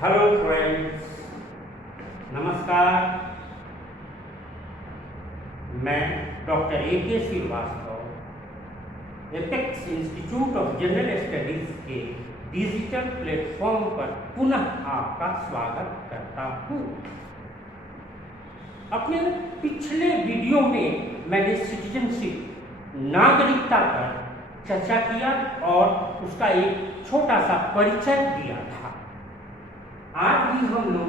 Hello friends, नमस्कार। मैं doctor A.K. Srivastava Apex Institute of General Studies के डिजिटल प्लेटफॉर्म पर पुनः आपका स्वागत करता हूँ। अपने पिछले वीडियो में मैंने सिटीजनशिप नागरिकता पर चर्चा किया और उसका एक छोटा सा परिचय दिया था। आज भी हम लोग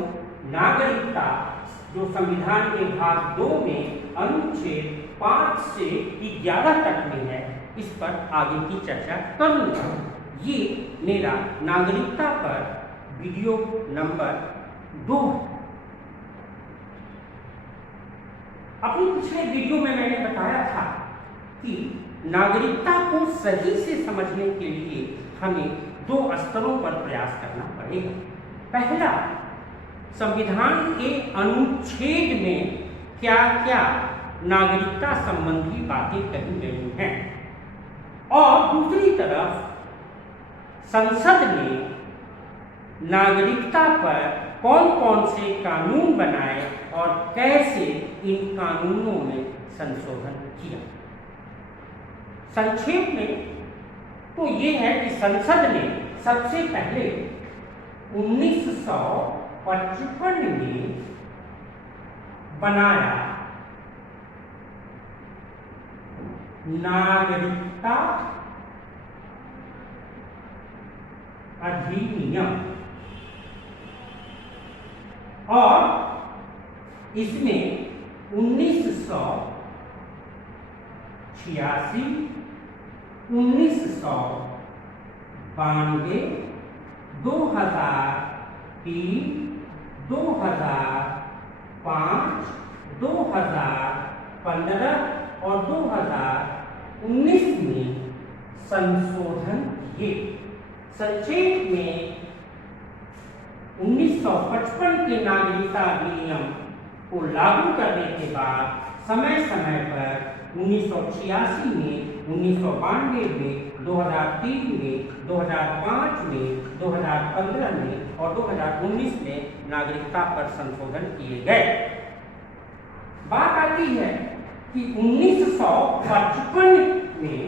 नागरिकता जो संविधान के भाग 2 में अनुच्छेद 5 से 11 तक में है, इस पर आगे की चर्चा करूंगा। ये मेरा नागरिकता पर वीडियो नंबर 2 है। अपने पिछले वीडियो में मैंने बताया था कि नागरिकता को सही से समझने के लिए हमें 2 स्तरों पर प्रयास करना पड़ेगा। पहला, संविधान के अनुच्छेद में क्या क्या नागरिकता संबंधी बातें कही गई हैं, और दूसरी तरफ संसद ने नागरिकता पर कौन कौन से कानून बनाए और कैसे इन कानूनों में संशोधन किया। संक्षेप में तो ये है कि संसद ने सबसे पहले 1955 में बनाया नागरिकता अधिनियम, और इसमें 1986, 1992, 2003, 2005, 2015 और 2019 में संशोधन किए। संक्षेप में 1955 के नागरिकता अधिनियम को लागू करने के बाद समय समय पर 1986 में, 1992 में, 2003 में, 2005 में, 2015 में और 2019 में नागरिकता पर संशोधन किए गए। बात आती है कि 1955 में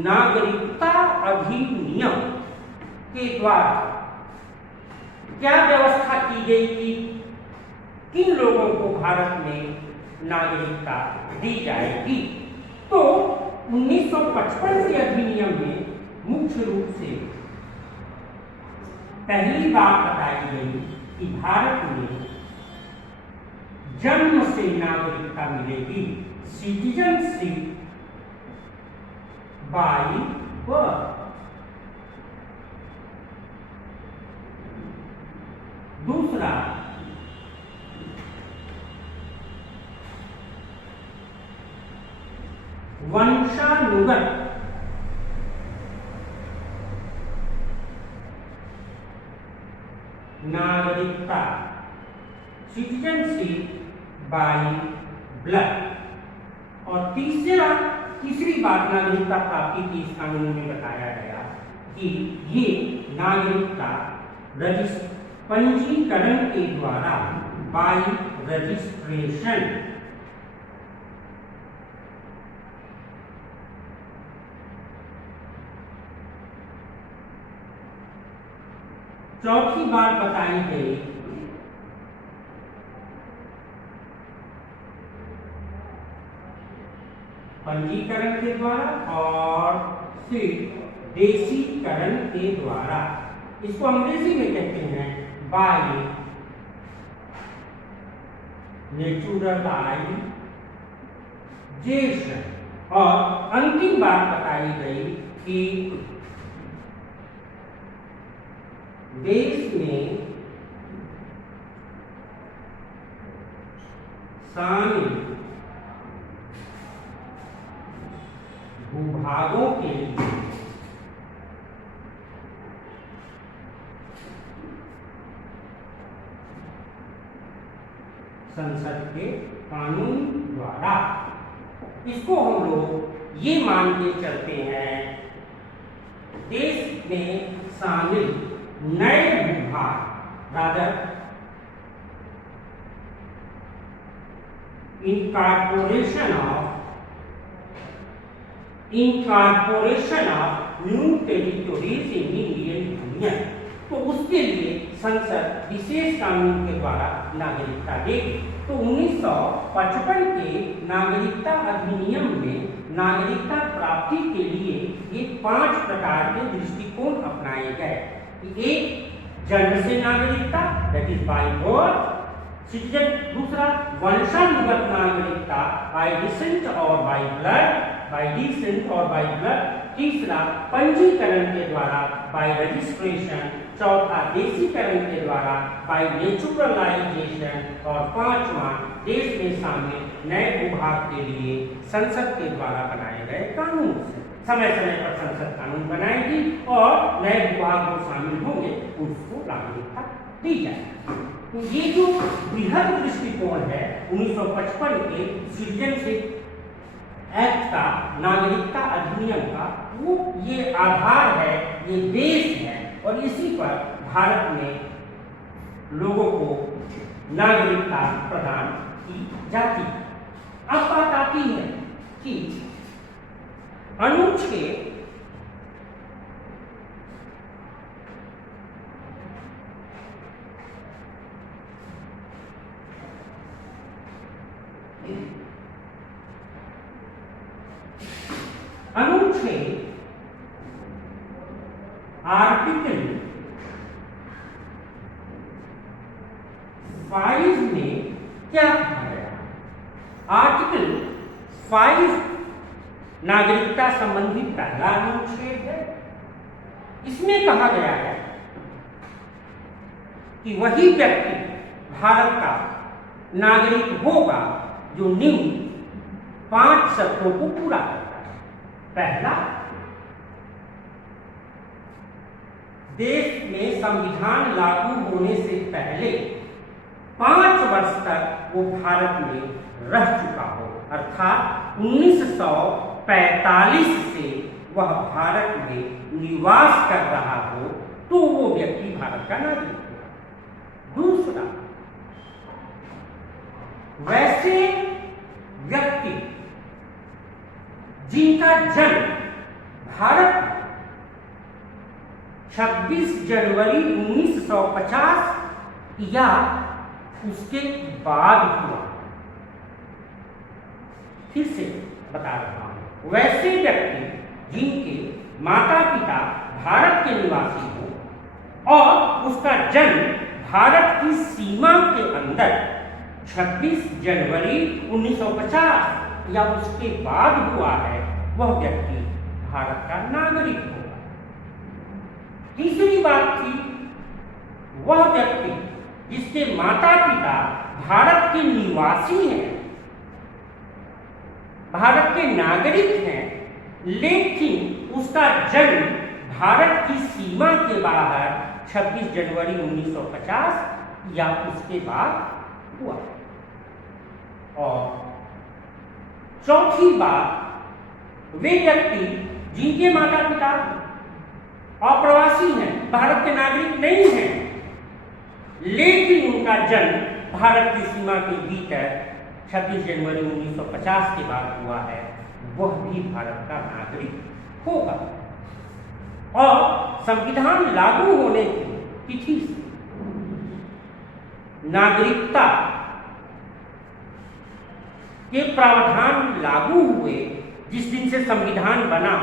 नागरिकता अधिनियम के द्वारा क्या व्यवस्था की गई कि किन लोगों को भारत में नागरिकता दी जाएगी। तो 1955 के अधिनियम में मुख्य रूप से पहली बात बताई गई कि भारत में जन्म से नागरिकता मिलेगी, सिटीजनशिप बाय बर्थ। दूसरा, वंशानुगत नागरिकता, सिटीजनशिप बाय ब्लड। और तीसरी बात नागरिकता प्राप्ति की इस कानून में बताया गया कि ये नागरिकता पंजीकरण के द्वारा बाय रजिस्ट्रेशन। चौथी बात बताई गई पंजीकरण के द्वारा और फिर देशीकरण के द्वारा। इसको अंग्रेजी में कहते हैं बाय नेचुरलाइजेशन। और अंतिम बात बताई गई कि देश में शामिल भूभागों के लिए संसद के कानून द्वारा। इसको हम लोग ये मान के चलते हैं, देश में शामिल नए विभाग rather incorporation of new territories in Indian Union। तो उसके लिए संसद विशेष कानून के द्वारा नागरिकता देगी। तो 1955 के नागरिकता अधिनियम में नागरिकता प्राप्ति के लिए ये 5 प्रकार के दृष्टिकोण अपनाए गए। एक, जन्म से नागरिकता, that is by birth citizen. दूसरा, वंशानुगत नागरिकता, बाय डिसेंट और बाय ब्लड, तीसरा, पंजीकरण के द्वारा, बाय रजिस्ट्रेशन। चौथा, देशीकरण के द्वारा, बाय नेचुरलाइजेशन। और पांचवा, देश में शामिल नए विभाग के लिए संसद के द्वारा बनाए गए कानून से। समय समय पर संसद कानून बनाएगी और नए विभाग जो शामिल होंगे उसको नागरिकता दी जाएगी। ये जो बृहद दृष्टिकोण है 1955 के सिटीजनशिप एक्ट का, नागरिकता अधिनियम का, वो ये आधार है, ये बेस है और इसी पर भारत में लोगों को नागरिकता प्रदान की जाती है। अब बात आती है कि अनुच्छेद 5 में क्या कहा गया? आर्टिकल 5 नागरिकता संबंधी पहला अनुच्छेद है। इसमें कहा गया है कि वही व्यक्ति भारत का नागरिक होगा जो निम्न 5 शर्तों को पूरा करता है। पहला, देश में संविधान लागू होने से पहले 5 वर्ष तक वो भारत में रह चुका हो, अर्थात 1945 से वह भारत में निवास कर रहा हो तो वो व्यक्ति भारत का नागरिक होगा। दूसरा, वैसे व्यक्ति जिनका जन्म भारत 26 जनवरी 1950 या उसके बाद हुआ। फिर से बता रहा हूं, वैसे व्यक्ति जिनके माता पिता भारत के निवासी हो और उसका जन्म भारत की सीमा के अंदर 26 जनवरी 1950 या उसके बाद हुआ है, वह व्यक्ति भारत का नागरिक होगा। तीसरी बात थी, वह व्यक्ति जिसके माता पिता भारत के निवासी हैं, भारत के नागरिक हैं, लेकिन उसका जन्म भारत की सीमा के बाहर 26 जनवरी 1950 या उसके बाद हुआ। और चौथी बात, वे व्यक्ति जिनके माता पिता अप्रवासी हैं, भारत के नागरिक नहीं हैं, लेकिन उनका जन्म भारत की सीमा के भीतर 26 जनवरी 1950 के बाद हुआ है, वह भी भारत का नागरिक होगा। और संविधान लागू होने की तिथि से नागरिकता के प्रावधान लागू हुए, जिस दिन से संविधान बना,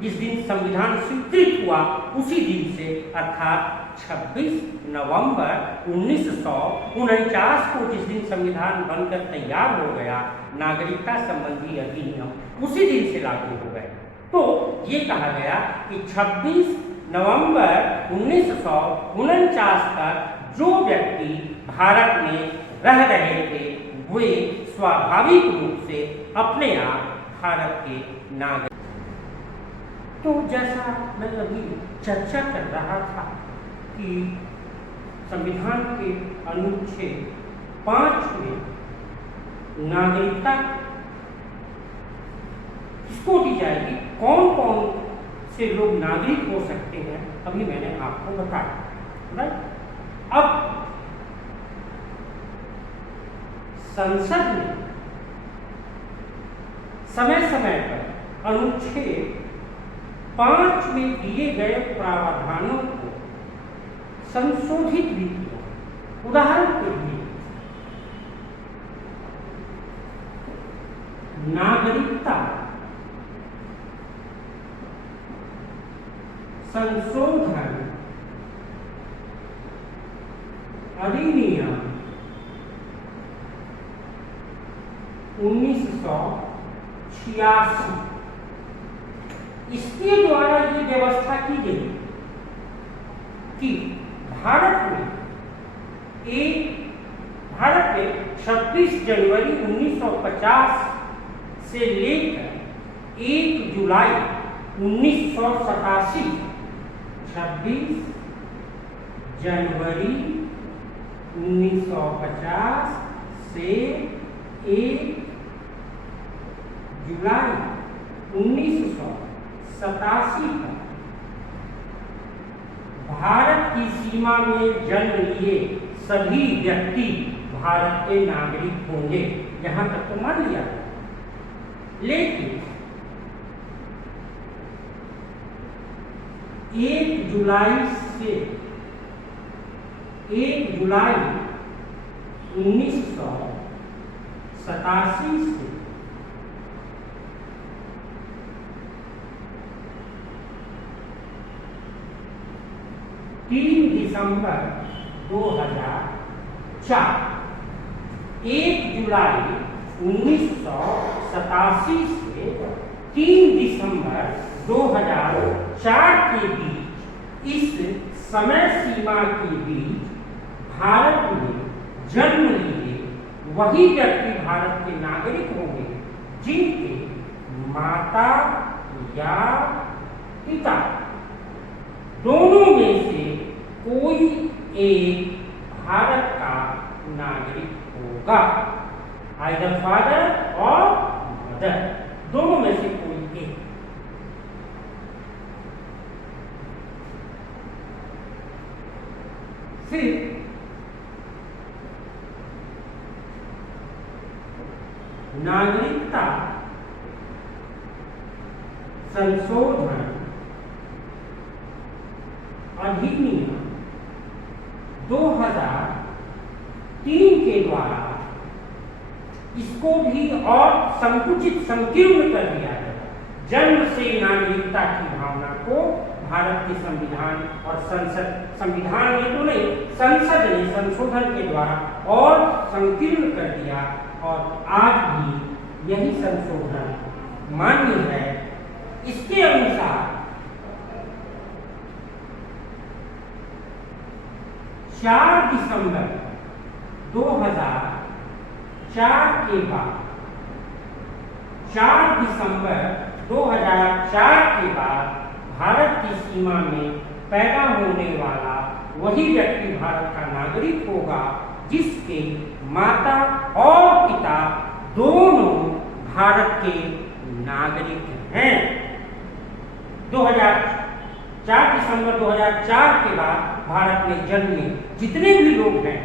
जिस दिन संविधान स्वीकृत हुआ, उसी दिन से अर्थात 26 नवंबर 1949 को जिस दिन संविधान बनकर तैयार हो गया, नागरिकता संबंधी अधिनियम उसी दिन से लागू हो गए। तो ये कहा गया कि 26 नवंबर 1949 तक जो व्यक्ति भारत में रह रहे थे, वे स्वाभाविक रूप से अपने आप भारत के नागरिक। तो जैसा मैं अभी चर्चा कर रहा था कि संविधान के अनुच्छेद 5 में नागरिकता किसको दी जाएगी, कौन कौन से लोग नागरिक हो सकते हैं, अभी मैंने आपको बताया। राइट, अब संसद ने समय समय पर अनुच्छेद 5 में दिए गए प्रावधानों को संशोधित भी किया। उदाहरण के लिए नागरिकता संशोधन अधिनियम 1986, इसके द्वारा ये व्यवस्था की गई कि भारत में 26 जनवरी 1950 से लेकर 1 जुलाई 1987, 26 जनवरी 1950 से 1 जुलाई 1987 तक भारत की सीमा में जन्म लिए सभी व्यक्ति भारत के नागरिक होंगे। यहां तक तो मान लिया, लेकिन 1 जुलाई 1987 से 3 दिसंबर 2004, 1 जुलाई 1987 से 3 दिसंबर 2004 के बीच, इस समय सीमा के बीच भारत में जन्म लिए वही व्यक्ति भारत के नागरिक होंगे जिनके माता या पिता दोनों में से कोई एक भारत का नागरिक होगा। आइदर फादर और मदर, दोनों में से कोई एक। फिर नागरिकता संशोधन अधिनियम 2003 के द्वारा इसको भी और संकुचित संकीर्ण कर दिया गया। जन्म से नागरिकता की भावना को भारत के संविधान और संविधान में तो नहीं, संसद ने संशोधन के द्वारा और संकीर्ण कर दिया, और आज भी यही संशोधन मान्य है। इसके अनुसार 4 दिसंबर 2004 के बाद 4 दिसंबर 2004 के बाद भारत की सीमा में पैदा होने वाला वही व्यक्ति भारत का नागरिक होगा जिसके माता और पिता दोनों भारत के नागरिक हैं। 4 दिसंबर 2004 के बाद भारत में जन्मे जितने भी लोग हैं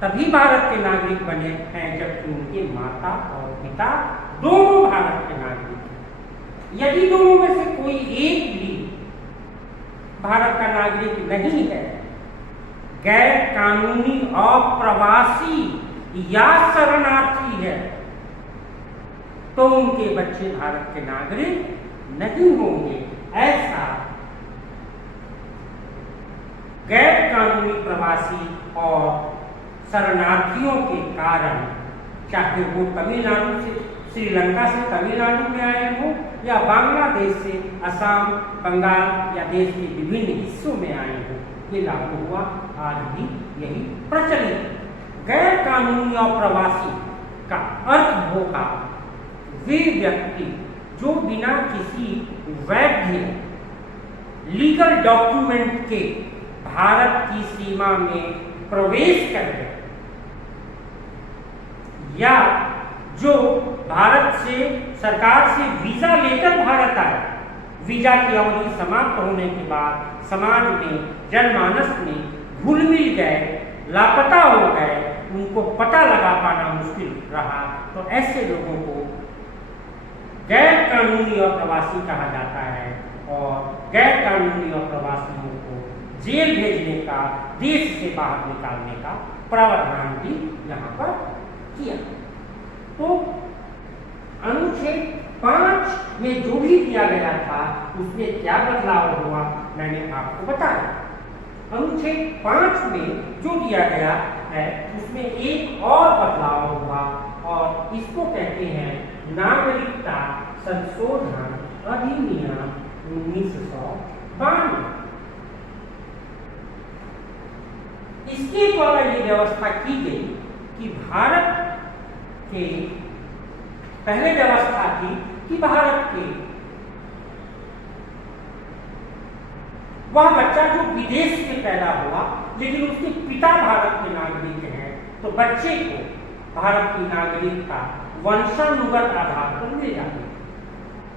तभी भारत के नागरिक बने हैं, जबकि उनके माता और पिता दोनों भारत के नागरिक हैं। यदि दोनों में से कोई एक भी भारत का नागरिक नहीं है, गैर कानूनी अप्रवासी या शरणार्थी है, तो उनके बच्चे भारत के नागरिक नहीं होंगे। ऐसा गैर कानूनी प्रवासी और शरणार्थियों के कारण, चाहे वो तमिलनाडु से, श्रीलंका से तमिलनाडु में आए हों या बांग्लादेश से असम, बंगाल या देश के विभिन्न हिस्सों में आए हों, ये लागू हुआ। आज भी यही प्रचलित। गैर कानूनी और प्रवासी का अर्थ होगा वे व्यक्ति जो बिना किसी वैध लीगल डॉक्यूमेंट के भारत की सीमा में प्रवेश कर गए, या जो भारत से सरकार से वीजा लेकर भारत आए, वीजा की अवधि समाप्त होने के बाद समाज में, जनमानस में भूल मिल गए, लापता हो गए, उनको पता लगा पाना मुश्किल रहा, तो ऐसे लोगों को गैर कानूनी अप्रवासी कहा जाता है और गैर कानूनी अप्रवासियों को जेल भेजने का, देश से बाहर निकालने का प्रावधान भी यहाँ पर किया। तो अनुच्छेद 5 में जो भी किया गया था उसमें क्या बदलाव हुआ मैंने आपको बताया। अनुच्छेद 5 में जो दिया गया है उसमें एक और बदलाव हुआ और इसको कहते हैं नागरिकता संशोधन अधिनियम 1992। इसके द्वारा ये व्यवस्था की गई कि भारत के पहले व्यवस्था थी कि भारत के वह बच्चा जो विदेश में पैदा हुआ लेकिन उसके पिता भारत के नागरिक हैं, तो बच्चे को भारत की नागरिकता वंशानुगत आधार पर मिल जाती है।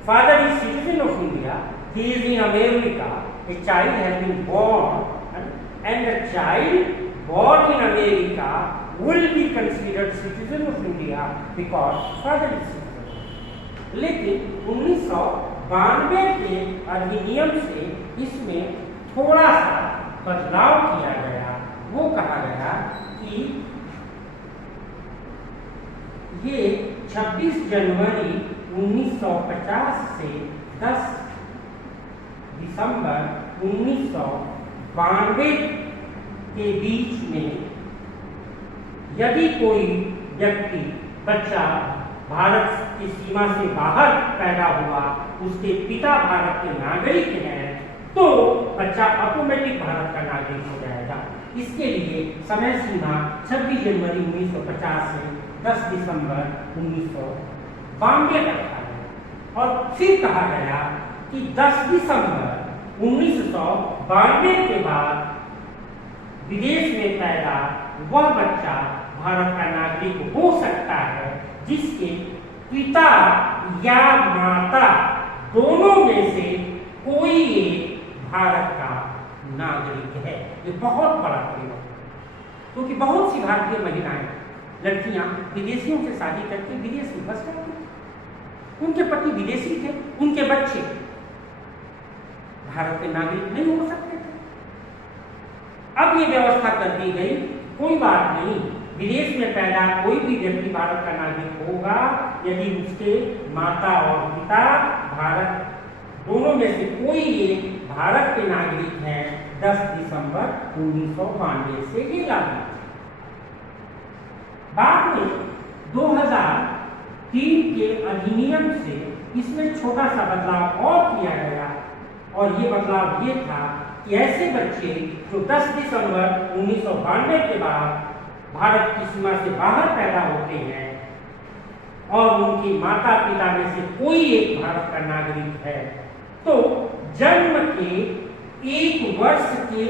Father is citizen of India, he is in America, a child has been born and the child born in America will be considered citizen of India because father is citizen। लेकिन 1992 के अधिनियम से इसमें थोड़ा सा बदलाव किया गया। वो कहा गया कि ये 26 जनवरी 1950 से 10 दिसंबर 1992 के बीच में यदि कोई व्यक्ति बच्चा भारत की सीमा से बाहर पैदा हुआ, उसके पिता भारत के नागरिक हैं, तो बच्चा ऑटोमेटिक भारत का नागरिक हो जाएगा। इसके लिए समय सीमा 26 जनवरी 1950 से 10 दिसंबर 1992 तक था और फिर कहा गया कि 10 दिसंबर 1992 के बाद विदेश में पैदा वह बच्चा भारत का नागरिक हो सकता है जिसके पिता या माता दोनों में से कोई एक भारत का नागरिक है। ये बहुत बड़ा परिवर्तन, क्योंकि बहुत सी भारतीय महिलाएं, लड़कियां विदेशियों से शादी करके विदेश में बस गई, उनके पति विदेशी थे, उनके बच्चे भारत के नागरिक नहीं हो सकते थे। अब ये व्यवस्था कर दी गई, कोई बात नहीं, विदेश में पैदा कोई भी व्यक्ति भारत का नागरिक होगा यदि उसके माता और पिता भारत दोनों में से कोई एक भारत के नागरिक हैं। 10 दिसंबर 1992 से ये लागू। बाद में 2003 के अधिनियम से इसमें छोटा सा बदलाव और किया गया और ये बदलाव ये था कि ऐसे बच्चे जो 10 दिसंबर 1992 के बाद भारत की सीमा से बाहर पैदा होते हैं और उनकी माता पिता में से कोई एक भारत का नागरिक है, तो जन्म के 1 वर्ष के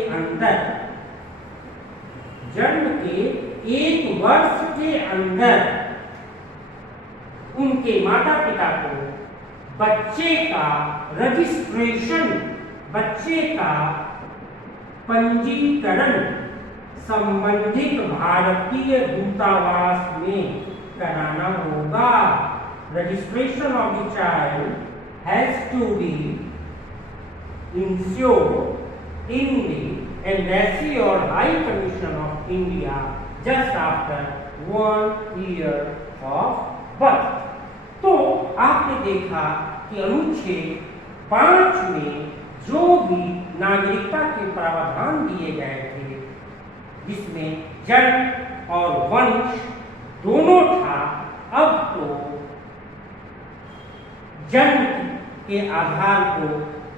अंदर उनके माता पिता को बच्चे का रजिस्ट्रेशन, बच्चे का पंजीकरण संबंधित भारतीय दूतावास में कराना होगा। Registration of the child has to be insured in the embassy और high commission of India just after 1 year of birth. तो आपने देखा कि अनुच्छेद 5 में जो भी नागरिकता के प्रावधान दिए गए थे, जिसमें जन्म और वंश दोनों था, अब तो जन्म के आधार को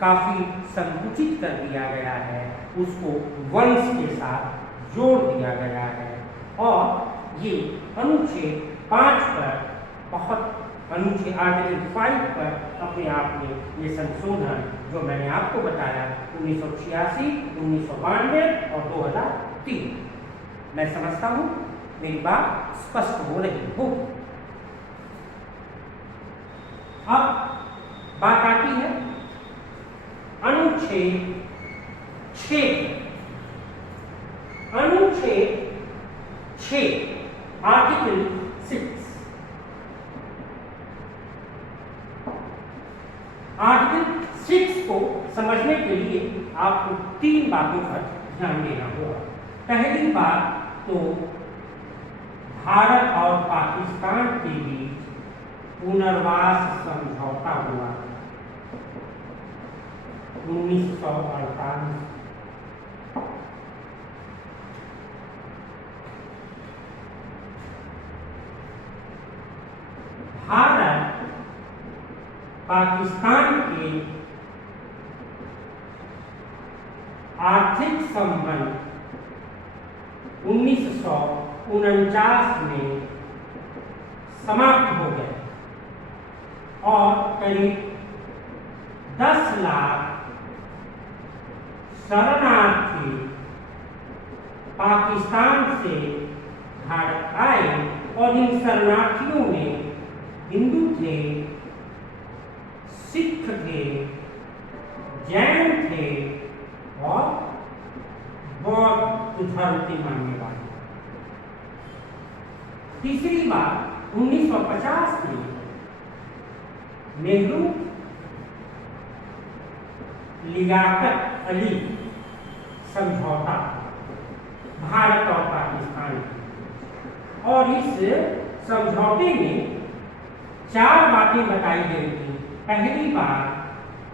काफी संकुचित कर दिया गया है, उसको वंश के साथ जोड़ दिया गया है। और ये अनुच्छेद 5 पर बहुत, अनुच्छेद आर्टिकल 5 पर अपने आप में ये संशोधन जो मैंने आपको बताया 1986, 1992 और 2003, मैं समझता हूँ मेरी बात स्पष्ट हो रही हो। अब बात आती है अनुच्छेद 6। अनुच्छेद 6 आर्टिकल 6। आर्टिकल 6 को समझने के लिए आपको 3 बातों पर ध्यान देना होगा। पहली बात तो भारत और पाकिस्तान के बीच पुनर्वास समझौता हुआ 1948। भारत पाकिस्तान के आर्थिक संबंध 1949 में समाप्त हो गए और करीब 10 लाख शरणार्थी पाकिस्तान से भारत आए और इन शरणार्थियों में हिंदू थे, सिख थे, जैन थे और बौद्ध धर्म के मानने वाले। तीसरी बात 1950 में नेहरू लियाकत अली समझौता भारत और पाकिस्तान की, और इस समझौते में 4 बातें बताई गई थी। पहली बात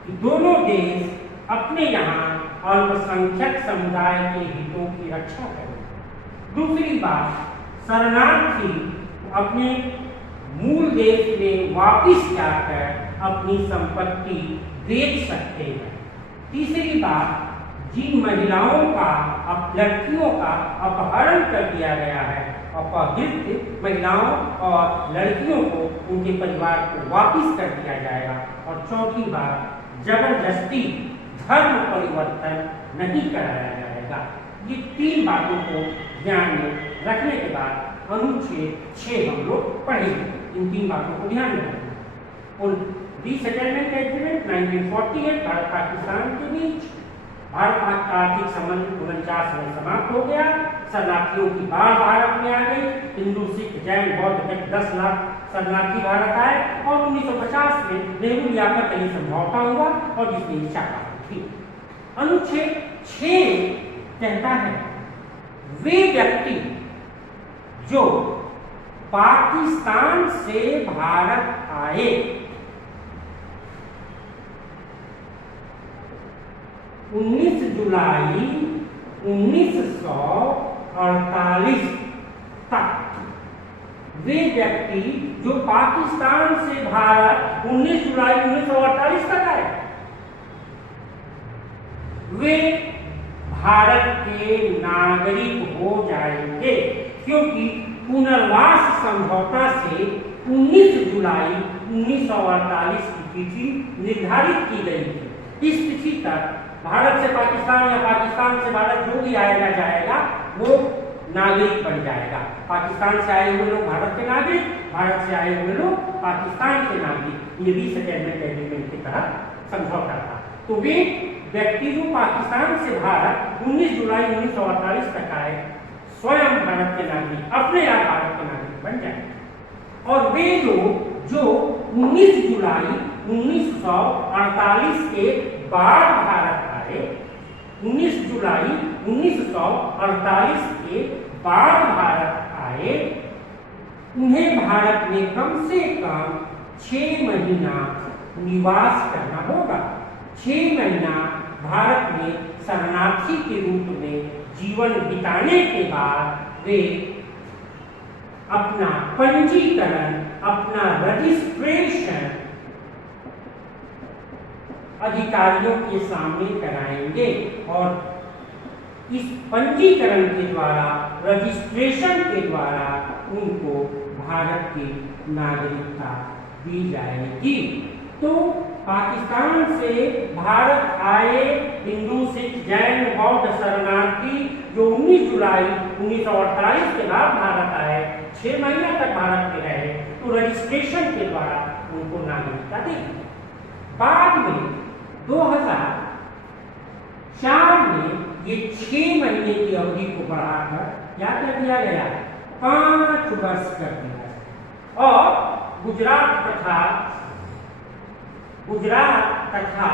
कि दोनों देश अपने यहाँ अल्पसंख्यक समुदाय के हितों की रक्षा करें। दूसरी बात, शरणार्थी अपने मूल देश में वापस जाकर अपनी संपत्ति बेच सकते हैं। तीसरी बात, जिन महिलाओं का लड़कियों का अपहरण कर दिया गया है, अपहृत महिलाओं और लड़कियों को उनके परिवार को वापस कर दिया जाएगा। और चौथी बात, जबरदस्ती धर्म परिवर्तन नहीं कराया जाएगा। ये 3 बातों को ध्यान में रखने के बाद अनुच्छेद 6 हम लोग पढ़ेंगे। इन 3 बातों को ध्यान में रखना। और रीसेटलमेंट एग्रीमेंट 1948 भारत पाकिस्तान के बीच, भारत आर्थिक संबंध 49 में समाप्त हो गया। शरणार्थियों की बाढ़ भारत में आ गई। हिंदू, सिख, जैन, बौद्ध 10 लाख शरणार्थी भारत आए और 1950 में नेहरू लियाकत अली समझौता हुआ और जिसमें इच्छा थी। अनुच्छेद 6 कहता है वे व्यक्ति जो पाकिस्तान से भारत आए 19 जुलाई 1948 तक, वे व्यक्ति जो पाकिस्तान से भारत 19 जुलाई 1948 तक आए, वे भारत के नागरिक हो जाएंगे, क्योंकि पुनर्वास समझौता से 19 जुलाई 1948 की तिथि निर्धारित की गई थी। इस तिथि तक भारत से पाकिस्तान या पाकिस्तान से भारत जो भी आएगा जाएगा वो नागरिक बन जाएगा। पाकिस्तान से आए हुए लोग भारत के नागरिक, भारत से आए हुए लोग पाकिस्तान के नागरिक। ये रीसेटलमेंट एग्रीमेंट के तहत समझौता था। तो वे व्यक्ति जो पाकिस्तान से भारत 19 जुलाई 1948 तक आए, स्वयं भारत के नागरिक, अपने आप भारत के नागरिक बन जाएंगे। और वे लोग जो 19 जुलाई 1948 के बाद भारत आए, 19 जुलाई 1948 के बाद भारत आए, उन्हें भारत में कम से कम 6 महीना निवास करना होगा। 6 महीना भारत में शरणार्थी के रूप में जीवन बिताने के बाद वे अपना पंजीकरण, अपना रजिस्ट्रेशन अधिकारियों के सामने कराएंगे और इस पंजीकरण के द्वारा, रजिस्ट्रेशन के द्वारा उनको भारत की नागरिकता दी जाएगी। तो पाकिस्तान से भारत आए हिंदू, सिख, जैन, बौद्ध शरणार्थी जो 19 जुलाई 1948 के बाद भारत आए, 6 महीना तक भारत में रहे, तो रजिस्ट्रेशन के द्वारा उनको नागरिकता देगी। बाद में 2004 में ये 6 महीने की अवधि को बढ़ाकर क्या कर दिया गया, 5 वर्ष कर दिया गया। और गुजरात तथा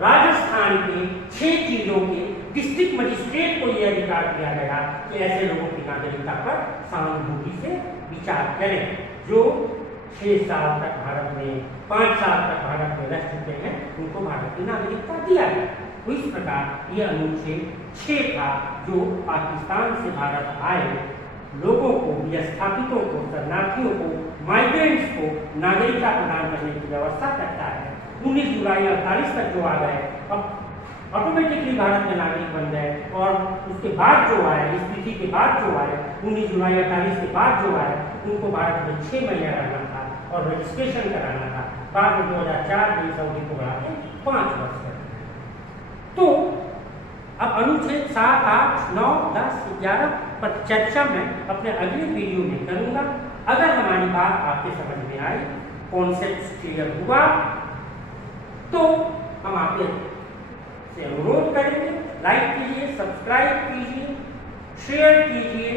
राजस्थान के 6 जिलों के डिस्ट्रिक्ट मजिस्ट्रेट को यह अधिकार दिया गया कि ऐसे लोगों की नागरिकता पर सहानुभूति से विचार करें जो 6 साल तक भारत में, 5 साल तक भारत में रह चुके हैं, उनको भारत की नागरिकता दिया गया। तो इस प्रकार यह अनुच्छेद 6 था जो पाकिस्तान से भारत आए लोगों को, विस्थापितों को, शरणार्थियों को, माइग्रेंट्स को नागरिकता प्रदान करने की व्यवस्था करता है। 19 जुलाई 48 तक जो आ गए अब ऑटोमेटिकली भारत में नागरिक बन गए, और उसके बाद जो आए, इस तिथि के बाद जो आए, 19 जुलाई 48 के बाद जो आए, उनको भारत में 6 महीने रहना था और रजिस्ट्रेशन कराना था। बाद में 2004 में इस अवधि को बढ़ा के 5 वर्ष कर दिया। तो अब अनुच्छेद 7, 8, 9, 10, 11 पर चर्चा मैं अपने अगले वीडियो में करूंगा। अगर हमारी बात आपके समझ में आई, कॉन्सेप्ट क्लियर हुआ, तो हम आपके से अनुरोध करेंगे, लाइक कीजिए, सब्सक्राइब कीजिए, शेयर कीजिए,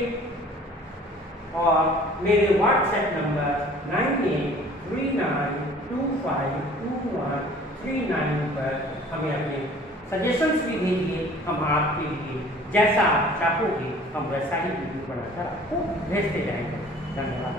और मेरे व्हाट्सएप नंबर 9839252139 पर हमें अपने सजेशंस भी भेजिए। हम आपके लिए जैसा आप चाहोगे हम वैसा ही वीडियो बनाकर आपको भेजते जाएंगे। धन्यवाद।